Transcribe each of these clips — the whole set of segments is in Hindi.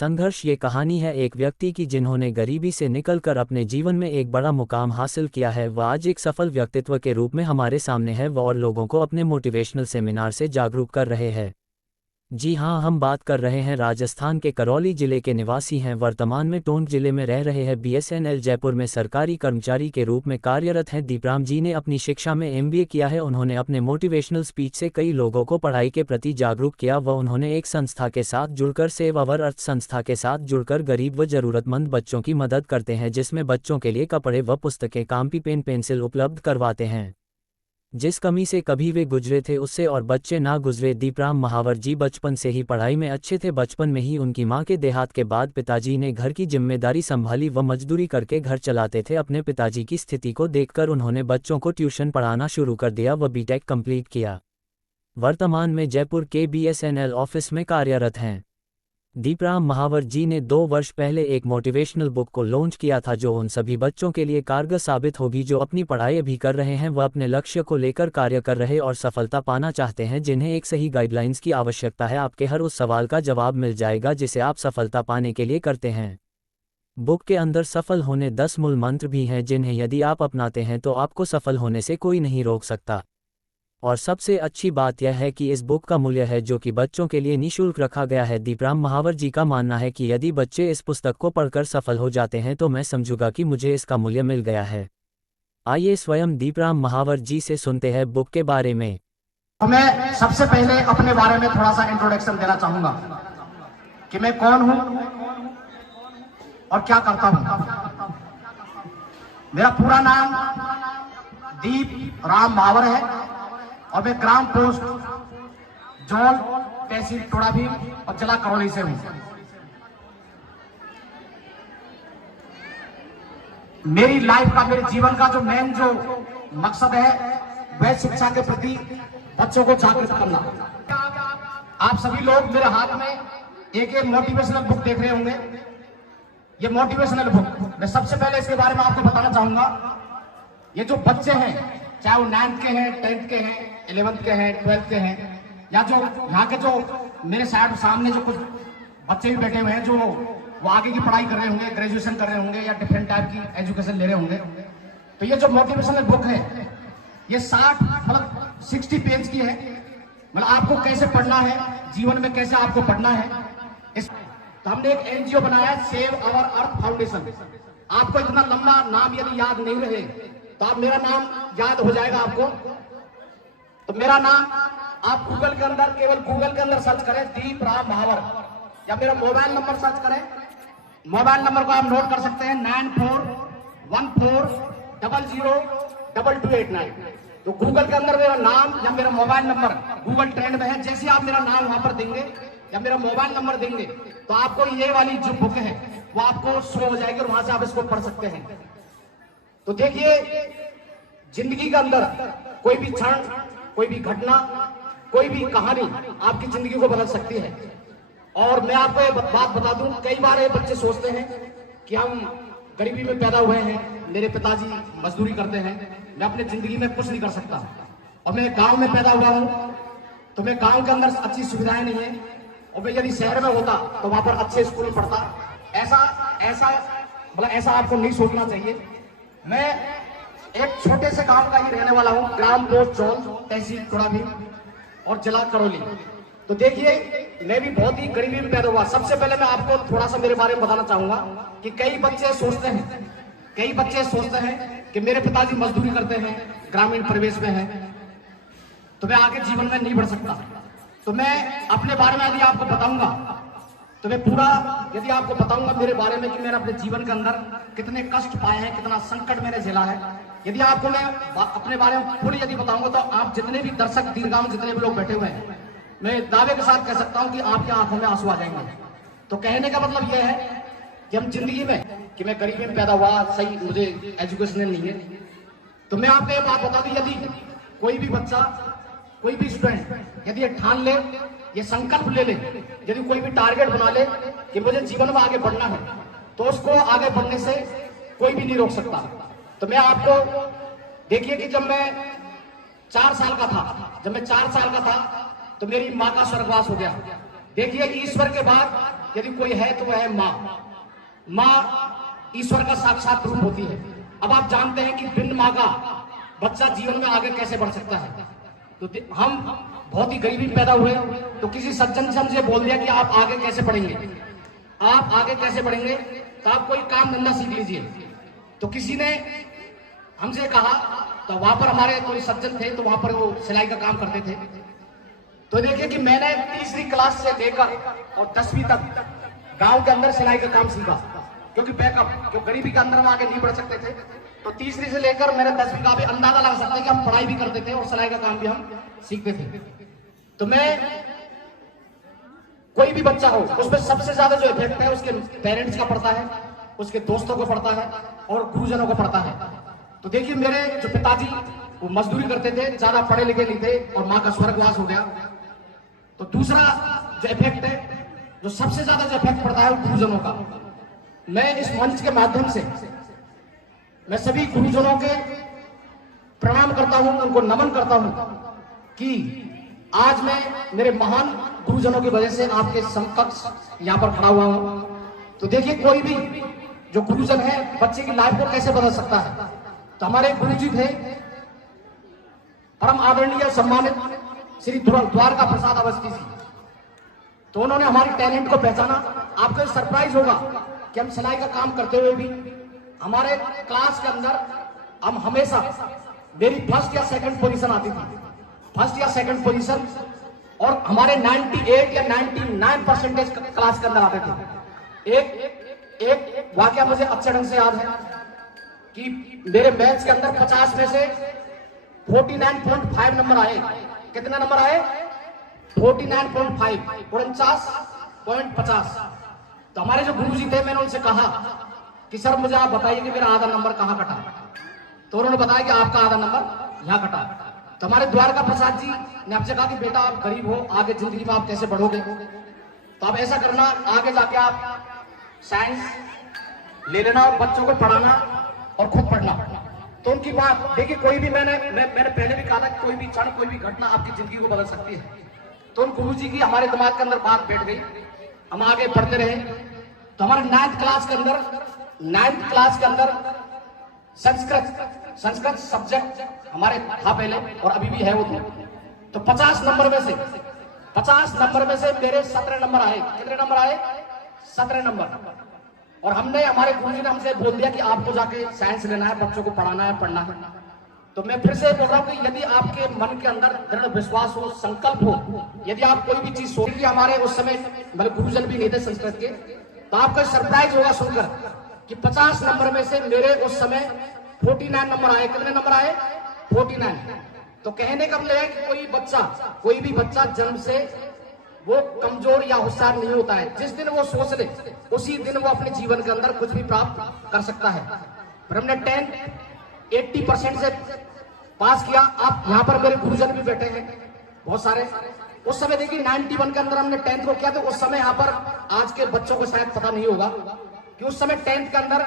संघर्ष ये कहानी है एक व्यक्ति की जिन्होंने गरीबी से निकलकर अपने जीवन में एक बड़ा मुकाम हासिल किया है। वह आज एक सफल व्यक्तित्व के रूप में हमारे सामने है और लोगों को अपने मोटिवेशनल सेमिनार से जागरूक कर रहे हैं। जी हाँ, हम बात कर रहे हैं राजस्थान के करौली जिले के निवासी हैं, वर्तमान में टोंक जिले में रह रहे हैं। बीएसएनएल जयपुर में सरकारी कर्मचारी के रूप में कार्यरत हैं। दीपराम जी ने अपनी शिक्षा में एमबीए किया है। उन्होंने अपने मोटिवेशनल स्पीच से कई लोगों को पढ़ाई के प्रति जागरूक किया व उन्होंने एक संस्था के साथ जुड़कर सेवावर अर्थ संस्था के साथ जुड़कर गरीब व जरूरतमंद बच्चों की मदद करते हैं, जिसमें बच्चों के लिए कपड़े व पुस्तकें, कॉपी, पेन, पेंसिल उपलब्ध करवाते हैं। जिस कमी से कभी वे गुजरे थे उससे और बच्चे ना गुजरे। दीपराम महावर जी बचपन से ही पढ़ाई में अच्छे थे। बचपन में ही उनकी मां के देहांत के बाद पिताजी ने घर की जिम्मेदारी संभाली व मजदूरी करके घर चलाते थे। अपने पिताजी की स्थिति को देखकर उन्होंने बच्चों को ट्यूशन पढ़ाना शुरू कर दिया व बीटेक कंप्लीट किया। वर्तमान में जयपुर के बीएसएनएल ऑफिस में कार्यरत हैं। दीपराम महावर जी ने 2 वर्ष पहले एक मोटिवेशनल बुक को लॉन्च किया था जो उन सभी बच्चों के लिए कारगर साबित होगी जो अपनी पढ़ाई भी कर रहे हैं, वह अपने लक्ष्य को लेकर कार्य कर रहे और सफलता पाना चाहते हैं, जिन्हें एक सही गाइडलाइंस की आवश्यकता है। आपके हर उस सवाल का जवाब मिल जाएगा जिसे आप सफलता पाने के लिए करते हैं। बुक के अंदर सफल होने 10 मूल मंत्र भी हैं जिन्हें यदि आप अपनाते हैं तो आपको सफल होने से कोई नहीं रोक सकता। और सबसे अच्छी बात यह है कि इस बुक का मूल्य है जो कि बच्चों के लिए निःशुल्क रखा गया है। दीपराम महावर जी का मानना है कि यदि बच्चे इस पुस्तक को पढ़कर सफल हो जाते हैं तो मैं समझूंगा कि मुझे इसका मूल्य मिल गया है। आइए स्वयं दीपराम महावर जी से सुनते हैं बुक के बारे में। तो मैं सबसे पहले अपने बारे में थोड़ा सा इंट्रोडक्शन देना चाहूंगा कि मैं कौन हूं और क्या करता हूं। मेरा पूरा नाम दीप राम महावर है और मैं ग्राम पोस्ट जोल, तहसील टोड़ाभीम और जिला करौली से हूं। मेरी लाइफ का, मेरे जीवन का जो मेन जो मकसद है वह शिक्षा के प्रति बच्चों को जागरूक करना। आप सभी लोग मेरे हाथ में एक मोटिवेशनल बुक देख रहे होंगे। ये मोटिवेशनल बुक, मैं सबसे पहले इसके बारे में आपको बताना चाहूंगा। ये जो बच्चे हैं, चाहे वो 9th के हैं, 10th के हैं, 11th के हैं, 12th के हैं, या जो यहाँ के जो मेरे सामने जो कुछ बच्चे भी बैठे हुए हैं जो वो आगे की पढ़ाई कर रहे होंगे, ग्रेजुएशन कर रहे होंगे या डिफरेंट टाइप की एजुकेशन ले रहे होंगे, तो ये जो मोटिवेशनल बुक है ये 60 पेज की है। मतलब आपको कैसे पढ़ना है, जीवन में कैसे आपको पढ़ना है। तो हमने एक एनजीओ बनाया है, सेव अवर अर्थ फाउंडेशन। आपको इतना लंबा नाम यदि याद नहीं रहे तो आप मेरा नाम याद हो जाएगा आपको। तो मेरा नाम आप गूगल के अंदर, केवल गूगल के अंदर सर्च करें दीपराम महावर, या मेरा मोबाइल नंबर सर्च करें। मोबाइल नंबर को आप नोट कर सकते हैं 9414002289। तो गूगल के अंदर मेरा नाम या मेरा मोबाइल नंबर गूगल ट्रेंड में है। जैसे आप मेरा नाम वहां पर देंगे या मेरा मोबाइल नंबर देंगे तो आपको ये वाली जो बुक है वो आपको शो हो जाएगी और वहां से आप इसको पढ़ सकते हैं। तो देखिए, जिंदगी के अंदर कोई भी क्षण, कोई भी घटना, कोई भी कहानी आपकी जिंदगी को बदल सकती है। और मैं आपको एक बात बता दूं, कई बार ये बच्चे सोचते हैं कि हम गरीबी में पैदा हुए हैं, मेरे पिताजी मजदूरी करते हैं, मैं अपनी जिंदगी में कुछ नहीं कर सकता। और मैं गांव में पैदा हुआ हूं तो मैं गांव के अंदर अच्छी सुविधाएं नहीं है, और मैं यदि शहर में होता तो वहां पर अच्छे स्कूल में पढ़ता। ऐसा आपको नहीं सोचना चाहिए। मैं एक छोटे से गांव का ही रहने वाला हूं, ग्राम पोस्ट जोल, तहसील टोड़ाभीम और जिला करौली। तो देखिए, मैं भी बहुत ही गरीबी में पैदा हुआ। सबसे पहले मैं आपको थोड़ा सा मेरे बारे में बताना चाहूंगा कि कई बच्चे सोचते हैं कि मेरे पिताजी मजदूरी करते हैं, ग्रामीण परिवेश में है, तो मैं आगे जीवन में नहीं बढ़ सकता। तो मैं अपने बारे में यदि आपको बताऊंगा तो मैं पूरा यदि आपको बताऊंगा मेरे बारे में कि मैंने अपने जीवन के अंदर कितने कष्ट पाए हैं, कितना संकट मैंने झेला है, यदि आपको मैं अपने बारे में पूरी यदि बताऊंगा तो आप जितने भी दर्शक दीर्घाओं जितने भी लोग बैठे हुए हैं, मैं दावे के साथ कह सकता हूं कि आपकी आंखों में आंसू आ जाएंगे। तो कहने का मतलब यह है कि हम जिंदगी में, कि मैं गरीबी में पैदा हुआ, सही मुझे एजुकेशन नहीं है, तो मैं आपको ये बात बता दूं, यदि कोई भी बच्चा, कोई भी स्टूडेंट यदि ये ठान ले, ये संकल्प ले ले, यदि कोई भी टारगेट बना ले कि मुझे जीवन में आगे बढ़ना है, तो उसको आगे बढ़ने से कोई भी नहीं रोक सकता। तो मैं आपको देखिए कि जब मैं 4 साल का था तो मेरी माँ का स्वर्गवास हो गया। देखिए, ईश्वर के बाद यदि कोई है तो वह है माँ। माँ ईश्वर का साक्षात रूप होती है। अब आप जानते हैं कि बिन माँ का बच्चा जीवन में आगे कैसे बढ़ सकता है। तो हम बहुत ही गरीबी में पैदा हुए, तो किसी सज्जन से हमसे बोल दिया कि आप आगे कैसे बढ़ेंगे, आप आगे कैसे बढ़ेंगे, तो आप कोई काम धंधा सीख लीजिए। तो किसी ने हमसे कहा, तो वहां पर हमारे कोई सज्जन थे, तो वहां पर वो सिलाई का काम करते थे। तो देखिए कि मैंने तीसरी क्लास से लेकर और 10वीं तक गांव के अंदर सिलाई का काम सीखा, क्योंकि बैकअप, क्योंकि गरीबी के अंदर हम आगे नहीं बढ़ सकते थे। तो तीसरी से लेकर मैंने 10वीं का भी अंदाजा लगा सकते हैं कि हम पढ़ाई भी करते थे और सिलाई का काम भी हम सीखते थे। तो मैं, कोई भी बच्चा हो, उसमें सबसे ज्यादा जो इफेक्ट है उसके पेरेंट्स का पड़ता है, उसके दोस्तों को पड़ता है और गुरुजनों को पड़ता है। तो देखिए मेरे जो पिताजी वो मजदूरी करते थे, ज्यादा पढ़े लिखे नहीं थे और माँ का स्वर्गवास हो गया। तो दूसरा जो इफेक्ट है, जो सबसे ज्यादा जो इफेक्ट पड़ता है वो गुरुजनों का। मैं इस मंच के माध्यम से मैं सभी गुरुजनों के प्रणाम करता हूं, उनको नमन करता हूं कि आज मैं मेरे महान गुरुजनों की वजह से आपके समकक्ष यहां पर खड़ा हुआ हूं। तो देखिए कोई भी जो गुरुजन है बच्चे की लाइफ को कैसे बदल सकता है। तो हमारे गुरुजी थे परम आदरणीय सम्मानित श्री द्वारका प्रसाद अवस्थी जी। तो उन्होंने हमारी टैलेंट को पहचाना। आपको सरप्राइज होगा कि हम सिलाई का काम करते हुए भी हमारे क्लास के अंदर हम हमेशा, मेरी फर्स्ट या सेकंड पोजीशन आती थी, फर्स्ट या सेकंड पोजीशन, और हमारे 98 या 99% क्लास के अंदर आते थे। एक वाकया मुझे अच्छे ढंग से याद है कि मेरे मैथ्स के अंदर 50 में से 49.5 नंबर आए। कितने नंबर आए? 49.5, 49.50। तो हमारे जो गुरुजी थे, मैंने उनसे कहा कि सर मुझे आप बताइए कि मेरा आधा नंबर कहाँ कटा। तो उन्होंने बताया कि आपका आधा नंबर यहाँ कटा। तो हमारे द्वारका प्रसाद जी ने आपसे कहा कि बेटा आप गरीब हो, आगे जिंदगी में आप कैसे बढ़ोगे, तो आप ऐसा करना, आगे जाके आप साइंस ले लेना और बच्चों को पढ़ाना और खुद पढ़ना। तो उनकी बात देखिए, कोई भी मैंने पहले भी कहा था कि कोई भी क्षण, कोई भी घटना आपकी जिंदगी को बदल सकती है। तो उन गुरुजी की हमारे दिमाग के अंदर बात बैठ गई, हम आगे पढ़ते रहे। तो हमारे 9th क्लास के अंदर संस्कृत सब्जेक्ट हमारे था पहले और अभी भी है वो। तो 50 नंबर में से मेरे 17 नंबर आए। कितने नंबर आए? 17 नंबर। और हमने, हमारे गुरुजी ने हमसे बोल दिया कि आपको जाके साइंस लेना है, बच्चों को पढ़ाना है, पढ़ना है। तो मैं फिर से बोल रहा हूँ कि यदि आपके मन के अंदर दृढ़ विश्वास हो, संकल्प हो, यदि आप कोई भी चीज सोचिए, हमारे उस समय मतलब गुरुजन भी नहीं थे संस्कृत के, तो आपको सरप्राइज होगा सुनकर कि 50 नंबर में से मेरे उस समय 49 नंबर आए। कितने नंबर आए? 49। तो कहने का मतलब है कि कोई भी बच्चा जन्म से वो कमजोर या होशियार नहीं होता है। जिस दिन वो सोच ले उसी दिन वो अपने जीवन के अंदर कुछ भी प्राप्त कर सकता है। पर हमने 10 80% से पास किया। आप यहाँ पर मेरे गुरुजन भी बैठे हैं बहुत सारे। उस समय देखिए 91 के अंदर हमने 10th को किया। तो उस समय यहाँ पर आज के बच्चों को शायद पता नहीं होगा कि उस समय 10th के अंदर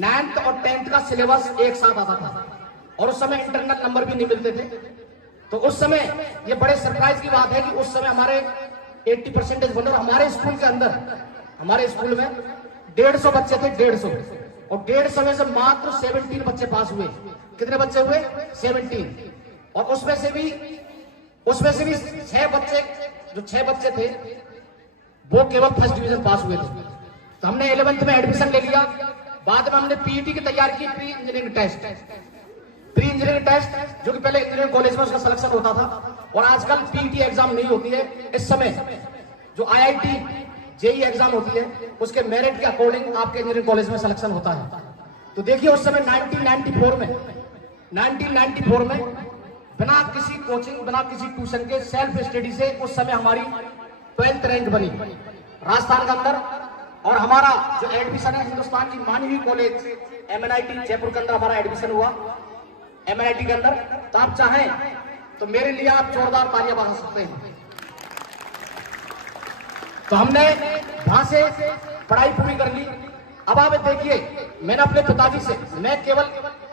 9th और 10th का सिलेबस एक साथ आता था और उस समय इंटरनल नंबर भी नहीं मिलते थे। तो उस समय ये बड़े सरप्राइज की बात है कि उस समय हमारे 80% बने। और हमारे स्कूल के अंदर, हमारे स्कूल में 150 बच्चे थे, 150, और 150 में से मात्र 17 बच्चे पास हुए। कितने बच्चे हुए? 17। और उसमें से भी 6 बच्चे, जो 6 बच्चे थे वो केवल फर्स्ट डिवीजन पास हुए थे। तो हमने 11th में एडमिशन ले लिया। बाद में हमने पीईटी की तैयारी की, प्री इंजीनियरिंग टेस्ट, जो कि पहले इंजीनियरिंग कॉलेज में उसका सिलेक्शन होता था और आजकल पीईटी एग्जाम नहीं होती है। इस समय जो आईआईटी जेईई एग्जाम होती है उसके मेरिट के अकॉर्डिंग आपके इंजीनियरिंग कॉलेज में सिलेक्शन होता है। तो देखिए उस समय 1994 में बिना किसी कोचिंग, बिना किसी ट्यूशन के, सेल्फ स्टडी से उस समय हमारी 12th रैंक बनी राजस्थान के अंदर। और हमारा जो एडमिशन है हिंदुस्तान की मानी हुई कॉलेज MNIT जयपुर के अंदर हमारा एडमिशन हुआ, MNIT के अंदर। तो आप चाहें तो मेरे लिए आप जोरदार तालियां बजा सकते हैं। तो हमने वहां से पढ़ाई पूरी कर ली। अब आप देखिए, मैंने अपने पिताजी से, मैं केवल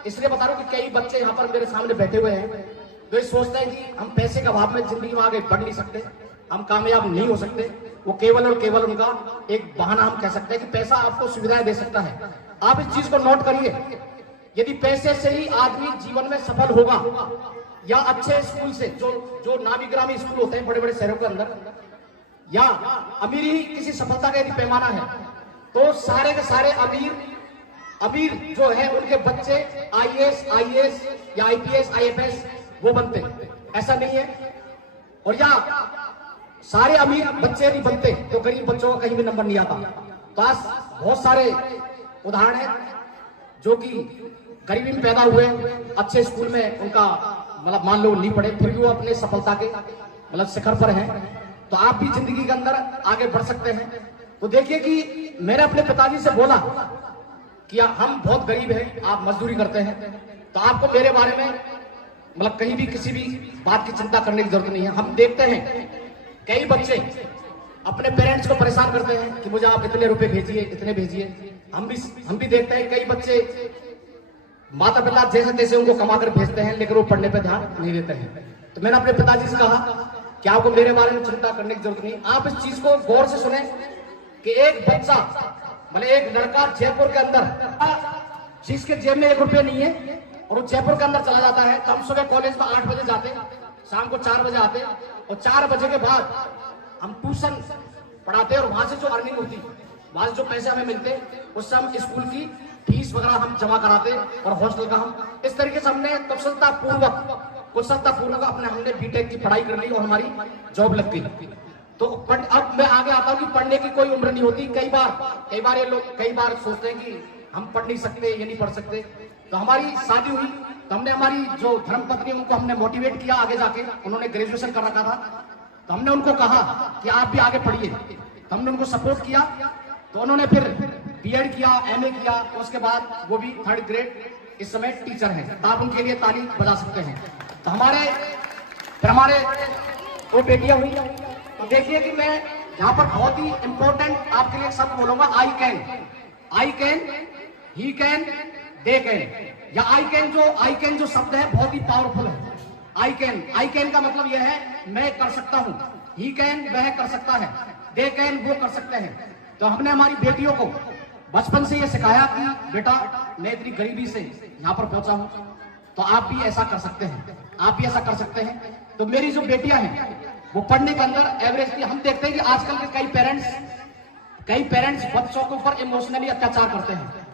इसलिए बता रहा हूं कि कई बच्चे यहाँ पर मेरे सामने बैठे हुए हैं जो सोचते हैं कि हम पैसे के अभाव में जिंदगी में आगे बढ़ नहीं सकते, हम कामयाब नहीं हो सकते। वो केवल और केवल उनका एक बहाना हम कह सकते हैं कि पैसा आपको सुविधाएं दे सकता है। आप इस चीज को नोट करिए, यदि पैसे से ही आदमी जीवन में सफल होगा या अच्छे स्कूल से, जो नामी गिरामी स्कूल होते हैं बड़े बड़े शहरों के अंदर, या अमीर ही किसी सफलता का यदि पैमाना है, तो सारे के सारे अमीर जो है उनके बच्चे आईएएस या आईपीएस आईएफएस वो बनते, ऐसा नहीं है। और या सारे अमीर बच्चे नहीं बनते तो गरीब बच्चों का कहीं भी नंबर नहीं आता। तो आज बहुत सारे उदाहरण हैं जो कि गरीबी में पैदा हुए, अच्छे स्कूल में उनका मतलब मान लो नहीं पढ़े, फिर भी वो अपने सफलता के मतलब शिखर पर हैं। तो आप भी जिंदगी के अंदर आगे बढ़ सकते हैं। तो देखिए कि मैंने अपने पिताजी से बोला कि हम बहुत गरीब हैं, आप मजदूरी करते हैं, तो आपको मेरे बारे में मतलब कहीं भी किसी भी बात की चिंता करने की जरूरत नहीं है। हम देखते हैं कई बच्चे अपने पेरेंट्स को परेशान करते हैं कि मुझे आप इतने रुपए भेजिए, इतने भेजिए। हम भी देखते हैं कई बच्चे माता पिता जैसे तैसे उनको कमा कर भेजते हैं, लेकिन वो पढ़ने पे ध्यान नहीं देते हैं। तो मैंने अपने पिताजी से कहा कि आपको मेरे बारे में चिंता करने की जरूरत नहीं। आप इस चीज को गौर से सुने कि एक बच्चा मतलब एक लड़का जयपुर के अंदर जिसके जेब में 1 रुपया नहीं है और वो जयपुर के अंदर चला जाता है, तो हम सुबह कॉलेज में 8 बजे जाते, शाम को 4 बजे आते, और 4 बजे के बाद हम ट्यूशन पढ़ाते और वहां से जो अर्निंग होती, वहां से जो पैसे हमें मिलते, उससे हम स्कूल की फीस वगैरह हम जमा कराते और हॉस्टल का हम इस तरीके से हमने कुशलता पूर्वक हमने बीटेक की पढ़ाई कर ली और हमारी जॉब लग गई। तो अब मैं आगे आता हूँ कि पढ़ने की कोई उम्र नहीं होती। कई बार ये लोग कई बार सोचते हैं कि हम पढ़ नहीं सकते, ये नहीं पढ़ सकते। तो हमारी शादी हुई तो हमने हमारी जो धर्मपत्नी उनको हमने मोटिवेट किया आगे जाके, उन्होंने ग्रेजुएशन कर रखा था, तो हमने उनको कहा कि आप भी आगे पढ़िए। तो हमने उनको सपोर्ट किया, तो उन्होंने फिर बीएड किया, एमए किया, तो उसके बाद वो भी 3rd ग्रेड इस समय टीचर हैं। तो आप उनके लिए ताली बजा सकते हैं। तो हमारे वो बेटियां हुई। तो देखिए कि मैं यहाँ पर बहुत ही इंपॉर्टेंट आपके लिए शब्द बोलूंगा, I can, he can, they can. या आई कैन जो शब्द है बहुत ही पावरफुल है। आई कैन का मतलब यह है मैं कर सकता हूं, ही कैन वह कर सकता है, दे कैन वो कर सकते हैं। तो हमने हमारी बेटियों को बचपन से ये सिखाया कि बेटा मैं इतनी गरीबी से यहाँ पर पहुंचा हूं, तो आप भी ऐसा कर सकते हैं, आप भी ऐसा कर सकते हैं। तो मेरी जो बेटियां हैं वो पढ़ने के अंदर एवरेज, हम देखते हैं कि आजकल के कई पेरेंट्स बच्चों के ऊपर इमोशनली अत्याचार करते हैं।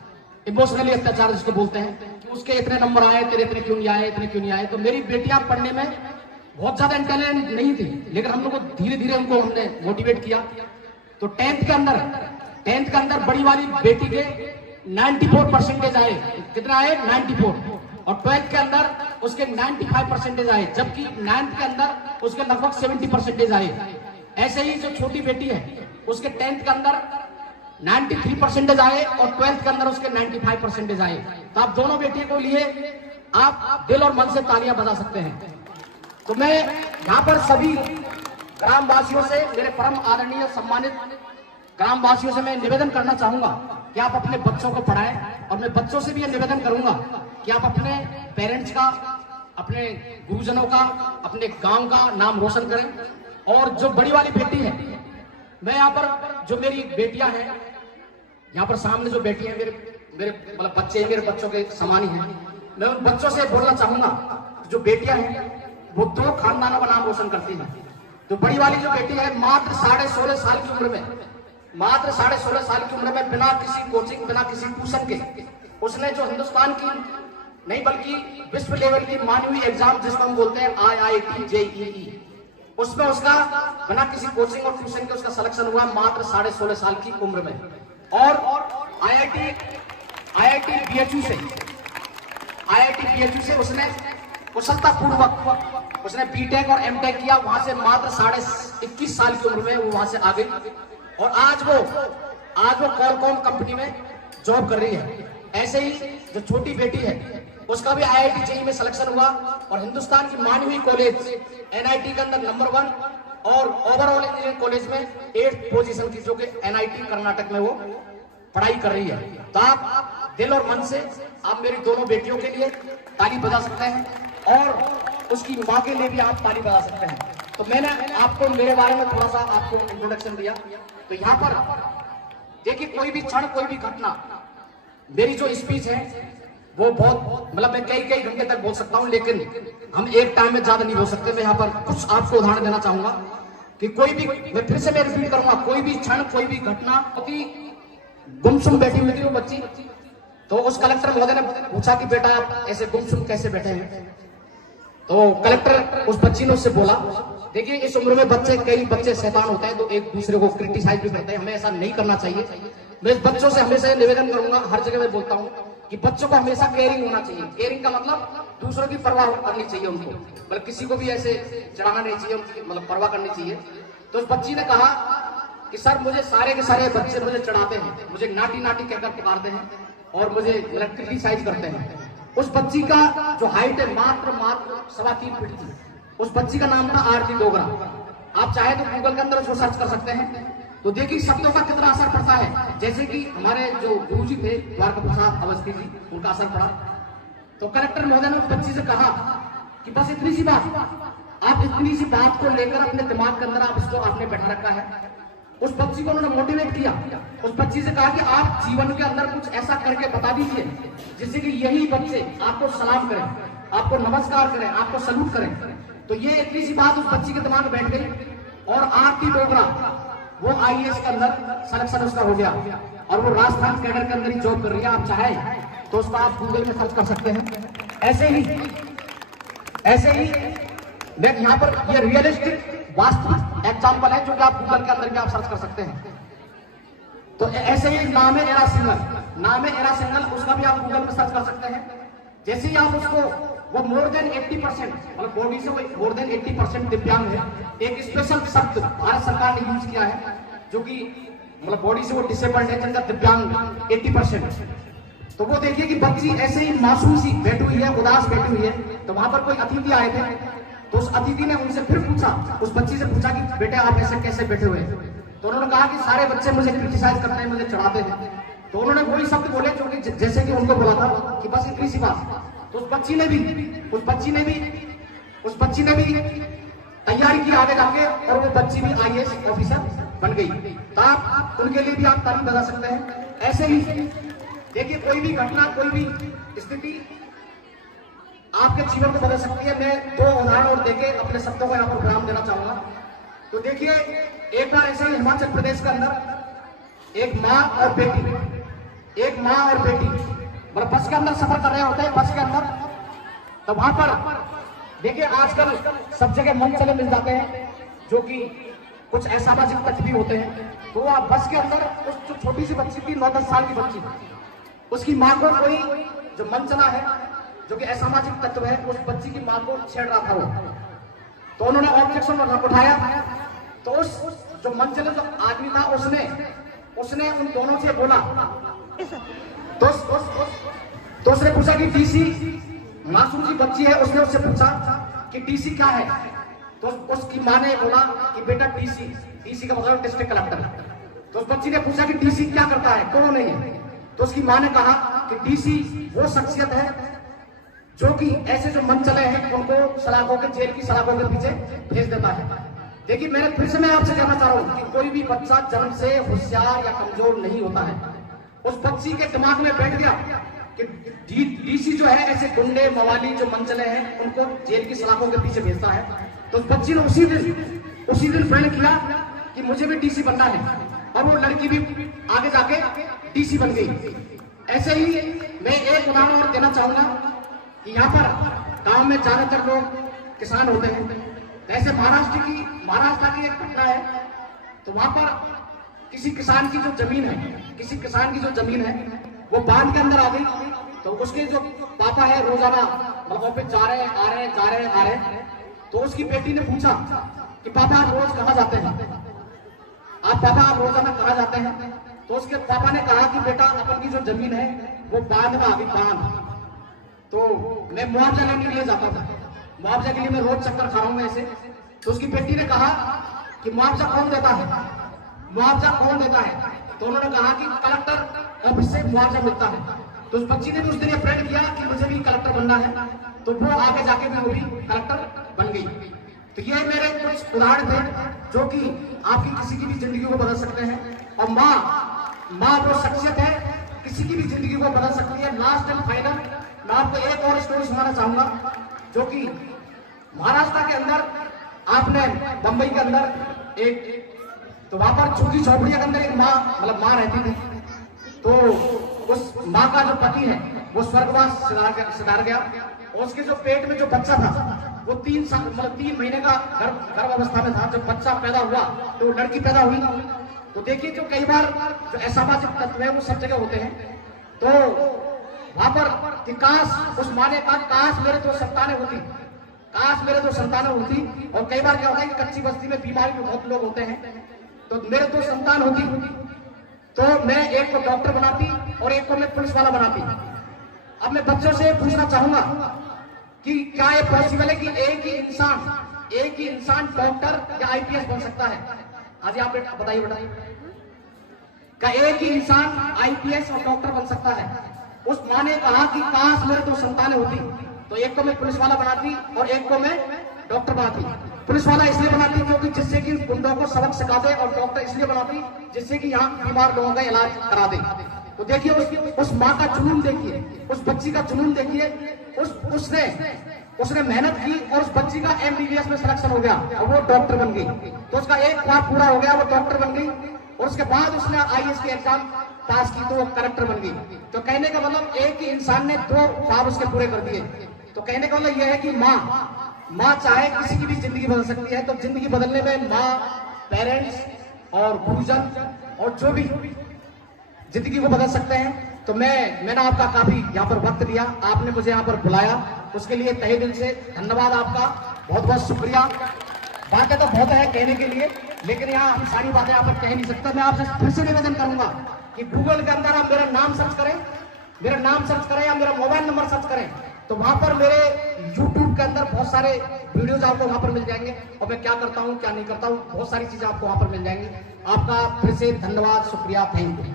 इमोशनली अत्याचार जिसको बोलते हैं कि उसके इतने नंबर आए, तेरे इतने क्यों नहीं आए। तो मेरी बेटियां पढ़ने में बहुत ज्यादा इंटेलिजेंट नहीं थी, लेकिन हम लोग को धीरे धीरे उनको हमने मोटिवेट किया। तो 10th के अंदर बड़ी वाली बेटी के 94% आए। कितना आए? 94। और 12th के अंदर उसके 95% आए, जबकि 9th के अंदर उसके लगभग 70% आए। ऐसे ही जो छोटी बेटी है उसके 10th के अंदर 93% आए और 12th के अंदर उसके 95% आए। तो आप दोनों बेटियों को लिए आप दिल और मन से तालियां बजा सकते हैं। तो मैं यहाँ पर सभी ग्रामवासियों से, मेरे परम आदरणीय सम्मानित ग्रामवासियों से मैं निवेदन करना चाहूंगा कि आप अपने बच्चों को पढ़ाएं। और मैं बच्चों से भी यह निवेदन करूंगा कि आप अपने पेरेंट्स का, अपने गुरुजनों का, अपने गांव का नाम रोशन करें। और जो बड़ी वाली बेटी है, मैं यहाँ पर जो मेरी बेटियां हैं, यहाँ पर सामने जो बेटी है मेरे मतलब बच्चे, मेरे बच्चों के समान ही हैं। मैं उन बच्चों से बोलना चाहूंगा जो बेटियां हैं वो 2 खानदानों का नाम रोशन करती हैं। तो बड़ी वाली जो बेटी है मात्र 16.5 साल की उम्र में बिना किसी कोचिंग, बिना किसी ट्यूशन के उसने जो हिंदुस्तान की नहीं बल्कि विश्व लेवल की मानी हुई एग्जाम जिसको हम बोलते हैं IIT JEE, उसमें उसका बिना किसी कोचिंग और ट्यूशन के उसका सिलेक्शन हुआ मात्र 16.5 साल की उम्र में। और IIT BHU से उसने कुशलता पूर्वक उसने बीटेक और एमटेक किया। वहां से मात्र 21.5 साल की उम्र में वो वहां से आ गई और आज वो कॉलकॉम कंपनी में जॉब कर रही है। ऐसे ही जो छोटी बेटी है उसका भी IIT JEE में सिलेक्शन हुआ और हिंदुस्तान की मानी हुई कॉलेज NIT के अंदर नंबर 1 और ओवरऑल इंजीनियरिंग कॉलेज में 8th पोजीशन की, जो कि NIT कर्नाटक में वो पढ़ाई कर रही है। तो आप दिल और मन से आप मेरी दोनों बेटियों के लिए ताली बजा सकते हैं और उसकी मां के लिए भी आप ताली बजा सकते हैं। तो मैंने आपको मेरे बारे में थोड़ा सा आपको इंट्रोडक्शन दिया। तो यहाँ पर देखिए, कोई भी क्षण, कोई भी घटना, मेरी जो स्पीच है वो बहुत मतलब मैं कई कई घंटे तक बोल सकता हूँ, लेकिन हम एक टाइम में ज्यादा नहीं बोल सकते। मैं यहाँ पर कुछ आपको उदाहरण देना चाहूंगा कि कोई भी, मैं फिर से मैं रिपीट करूंगा, कोई भी क्षण, कोई भी घटना, गुमसुम बैठी हुई थी वो बच्ची। तो उस कलेक्टर महोदय ने पूछा कि बेटा आप ऐसे गुमसुम कैसे बैठे हैं? तो कलेक्टर उस बच्ची ने उससे बोला, देखिए इस उम्र में बच्चे, कई बच्चे शैतान होते हैं तो एक दूसरे को क्रिटिसाइज भी करते हैं, हमें ऐसा नहीं करना चाहिए। मैं इस बच्चों से हमेशा निवेदन करूंगा, हर जगह मैं बोलता हूँ कि बच्चों को हमेशा केयरिंग होना चाहिए। केयरिंग का मतलब दूसरों की परवाह करनी चाहिए उनको, मतलब किसी को भी ऐसे चढ़ाना नहीं चाहिए, उनकी मतलब परवाह करनी चाहिए। तो उस बच्ची ने कहा कि सर मुझे सारे के सारे बच्चे मुझे चढ़ाते हैं, मुझे नाटी नाटी कहकर पुकारते हैं और मुझे मतलब क्रिटिसाइज करते हैं। उस बच्ची का जो हाइट है मात्र 3.25 फीट थी। उस बच्ची का नाम था आरती डोगरा। आप चाहे तो गूगल के अंदर उसको सर्च कर सकते हैं, तो देखिए शब्दों का कितना असर पड़ता है। जैसे कि हमारे जो गुरुजी थे द्वारका प्रसाद अवस्थी जी, उनका असर पड़ा। तो कलेक्टर महोदय ने उस बच्ची से कहा कि बस इतनी सी बात, आप इतनी सी बात को लेकर अपने दिमाग के अंदर आप इसको आपने बैठा रखा है। उस बच्ची को उन्होंने मोटिवेट किया। उस बच्ची से कहा कि आप जीवन के अंदर कुछ ऐसा करके बता दीजिए जिससे कि यही बच्चे आपको सलाम करें, आपको नमस्कार करें, आपको सलूट करें। तो ये इतनी सी बात उस बच्ची के दिमाग में बैठ गई और आरती डोगरा वो IAS के अंदर सिलेक्शन उसका हो गया और वो राजस्थान कैडर के अंदर ही जॉब कर रही है। आप चाहे तो उसको आप गूगल में सर्च कर सकते हैं। ऐसे ही मैं यहाँ पर ये रियलिस्टिक वास्तविक एग्जाम्पल है जो कि आप गूगल के अंदर भी आप सर्च कर सकते हैं। तो ऐसे ही नाम है एरा सिंगल, उसका भी आप गूगल में सर्च कर सकते हैं। जैसे ही आप उसको, वो मोर देन 80% मतलब बॉडी से मोर देन 80% दिव्यांग है। एक स्पेशल शब्द भारत सरकार ने यूज किया है जो कि मतलब बॉडी से वो डिसेबल्ड है, जिनका दिव्यांग 80%। तो वो देखिए कि बच्ची ऐसे ही मासूम सी बैठी हुई है, उदास बैठी हुई है। तो वहां पर कोई अतिथि आए थे, तो उस अतिथि ने उनसे फिर पूछा, उस बच्ची से पूछा कि बेटे आप ऐसे कैसे बैठे हुए हैं? तो उन्होंने कहा कि सारे बच्चे मुझे क्रिटिसाइज करते हैं, मुझे चढ़ाते हैं। तो उन्होंने वही शब्द बोले जो कि जैसे कि उनको बोला था कि बस इतनी सी बात। तो उस बच्ची ने भी तैयारी की आगे जाके और वो बच्ची भी IAS ऑफिसर बन गई। तो आप उनके लिए भी आप ताली बजा सकते हैं। ऐसे ही देखिए, कोई भी घटना, कोई भी स्थिति आपके जीवन को बदल सकती है। मैं 2 उदाहरण और देके अपने शब्दों को यहाँ पर विराम देना चाहूंगा। तो देखिए, एक बार ऐसे ही हिमाचल प्रदेश के अंदर एक माँ और बेटी मतलब बस के अंदर सफर कर रहे होते हैं, बस के अंदर। तो वहां पर देखिए आजकल सब जगह मंचले मिल जाते हैं जो कि कुछ असामाजिक तत्व भी होते हैं। तो आप बस के अंदर उस जो छोटी सी बच्ची थी, 9-10 साल की बच्ची, उसकी माँ को कोई जो मंचला है जो कि असामाजिक तत्व है, उस बच्ची की माँ को छेड़ रहा था वो। तो उन्होंने ऑब्जेक्शन उठाया। तो उस जो मंचले जो आदमी था उसने उन दोनों से बोला, तो उसने पूछा कि डीसी, मासूम सी बच्ची है, उसने उससे पूछा कि डीसी क्या है? तो उसकी माँ ने बोला कि बेटा डीसी का मतलब डिस्ट्रिक्ट कलेक्टर। तो उस बच्ची ने पूछा कि डीसी क्या करता है, कौन नहीं है? तो उसकी माँ ने कहा कि डीसी वो शख्सियत है जो कि ऐसे जो मन चले हैं उनको सलाखों के, जेल की सलाखों के पीछे भेज देता है। देखिए, मैं आपसे कहना चाह रहा हूँ कि कोई भी बच्चा जन्म से होशियार या कमजोर नहीं होता है। उस बच्ची के दिमाग में बैठ गया कि डीसी जो है ऐसे गुंडे मवाली जो मनचले हैं उनको जेल की सलाखों के पीछे भेजता है। तो उस बच्ची ने उसी दिन प्रण किया कि मुझे भी डीसी बनना है, और वो लड़की भी आगे जाके डीसी बन गई। ऐसे ही मैं एक उदाहरण और देना चाहूंगा कि यहाँ पर गांव में ज्यादातर लोग किसान होते हैं। ऐसे महाराष्ट्र की एक घटना है। तो वहां पर किसी किसान की जो जमीन है वो बांध के अंदर आ गई। तो उसके जो पापा है रोजाना मतलब पे जा रहे हैं। तो उसकी बेटी ने पूछा कि पापा आप रोज कहाँ जाते हैं? आप रोजाना कहाँ जाते हैं? तो उसके पापा ने कहा कि बेटा अपन की जो जमीन है वो बांध में आ गई, बांध। तो मैं मुआवजा लेने के लिए जाता था, मुआवजा के लिए मैं रोज चक्कर खा रहा हूँ ऐसे। तो उसकी बेटी ने कहा कि मुआवजा कौन देता है? तो उन्होंने कहा कि कलेक्टर ऑफिस से मुआवजा मिलता है। तो उस बच्ची ने भी उस दिन ये प्रण किया कि मुझे भी कलेक्टर बनना है। तो वो आगे जाके भी वो भी कलेक्टर बन गई। तो ये मेरे कुछ उदाहरण थे जो कि आपकी किसी की भी जिंदगी को बदल सकते हैं। और माँ वो शख्सियत है किसी की भी जिंदगी को बदल सकती है। लास्ट एंड फाइनल मैं आपको एक और स्टोरी सुनाना चाहूंगा, जो कि महाराष्ट्र के अंदर, आपने बंबई के अंदर एक, तो वहां पर झुग्गी झोपड़िया के अंदर एक माँ रहती थी। तो उस माँ का जो पति है वो स्वर्गवास सिधार गया, और उसके जो पेट में जो बच्चा था वो 3 महीने का गर्भ अवस्था में था। जब बच्चा पैदा हुआ तो लड़की पैदा हुई। तो देखिए, जो कई बार जो असामाजिक तत्व है वो सब जगह होते हैं। तो वहां पर कि काश, उस माँ ने कहा, काश मेरे 2 संतानें होती, काश मेरे 2 संतानें होती। और कई बार क्या होता है कि कच्ची बस्ती में बीमारी में बहुत लोग होते हैं, तो मेरे 2 संतान होती तो मैं एक को डॉक्टर बनाती और एक को मैं पुलिस वाला बनाती। अब मैं बच्चों से पूछना चाहूंगा कि क्या ये पॉसिबल है कि एक ही इंसान डॉक्टर या आईपीएस बन सकता है? आज आप बताइए क्या एक ही इंसान आईपीएस और डॉक्टर बन सकता है? उस माँ ने कहा कि काश मेरे 2 संतानें होती, तो एक को मैं पुलिस वाला बनाती और एक को मैं डॉक्टर बनाती। पुलिस वाला इसलिए बनाती क्योंकि जिससे कि गुंडों को सबक सिखा दे, और डॉक्टर इसलिए बनाती जिससे कि यहाँ बीमार लोगों का इलाज करा दे। तो देखिए, उस माँ का जुनून देखिए, उस बच्ची का जुनून देखिए। उसने मेहनत की और उस बच्ची का एमबीबीएस में सिलेक्शन हो गया और वो डॉक्टर बन गई। तो उसका एक ख्वाब पूरा हो गया, वो डॉक्टर बन गई। और उसके बाद उसने आईएएस की एग्जाम पास की तो वो कलेक्टर बन गई। तो कहने का मतलब एक ही इंसान ने 2 ख्वाब उसके पूरे कर दिए। तो कहने का मतलब यह है कि माँ चाहे किसी की भी जिंदगी बदल सकती है। तो जिंदगी बदलने में माँ, पेरेंट्स और गुरुजन और जो भी जिंदगी को बदल सकते हैं। तो मैंने आपका काफी यहाँ पर वक्त दिया, आपने मुझे यहाँ पर बुलाया, उसके लिए तहे दिल से धन्यवाद आपका, बहुत बहुत शुक्रिया। बातें तो बहुत है कहने के लिए, लेकिन यहाँ हम सारी बातें यहाँ पर कह नहीं सकता। मैं आपसे फिर से निवेदन करूंगा कि गूगल के अंदर आप मेरा नाम सर्च करें या मेरा मोबाइल नंबर सर्च करें, तो वहां पर मेरे यूट्यूब के अंदर बहुत सारे वीडियोज आपको वहां पर मिल जाएंगे, और मैं क्या करता हूँ क्या नहीं करता हूँ, बहुत सारी चीजें आपको वहां पर मिल जाएंगी। आपका फिर से धन्यवाद, शुक्रिया, थैंक यू।